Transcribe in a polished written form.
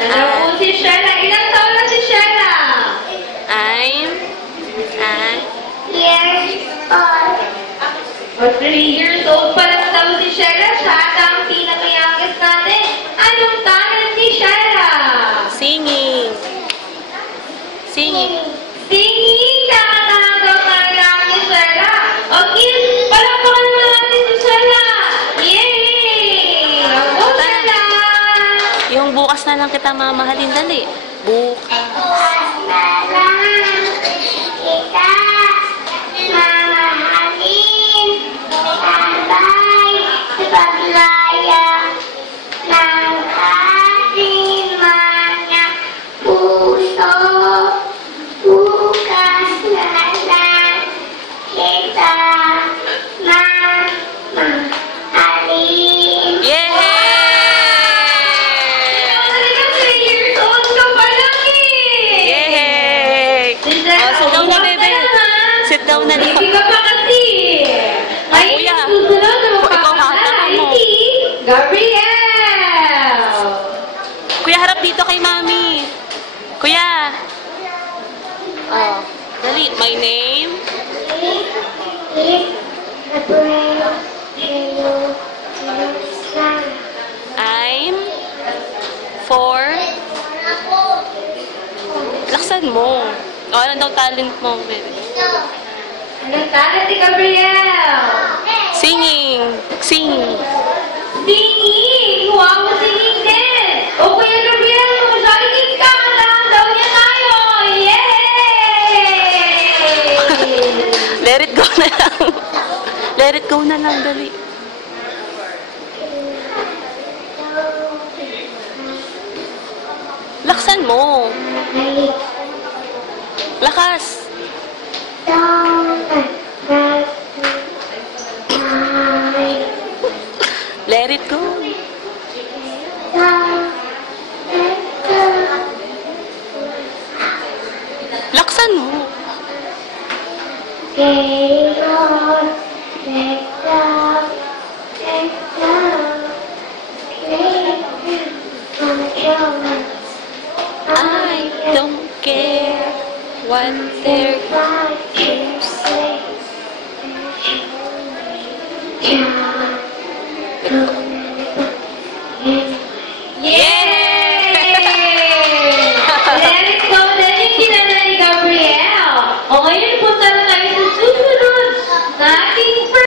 Ano po si Shella? Ilang taon na si Shella? I'm Years old. O 3 years old pa lang daw si Shella. Siya ata ang pinaka-youngest natin. Anong talent ni Shella? singing. Singing. Singing! Nakatahan daw talaga ni Shella. Okay, palakpakan naman natin si Shella. Yay! Ako, Shella! Yung bukas na lang kita mamahalin, dali. Bukas. Bukas na lang kita mamahalin. Sabay sa paglaya ng ating mga puso. Bukas na lang kita mamahalin. Yay! Talaga 3 years old ka pa lang eh! Yay! Oh, sit down na, bebe. Sit down na lang. Hindi ka pa kasi. Ay, Kuya. susunod na Ikaw hatak mo. si Gabriel. Kuya, harap dito kay mami. Kuya. Oh, dali. My name? I'm 4. Laksan mo. O, ano daw talent mo, baby? Anong talent ni Gabriel? Singing. Sing. Singing! Wow, singing din! O Kuya Gabriel, mag-jogging ka! Kailangan daw niya tayo! Yay! Let it go na lang. Let it go na lang, dali. Laksan mo. Lakas. Let it go. Laksan mo. I don't care what they're to say.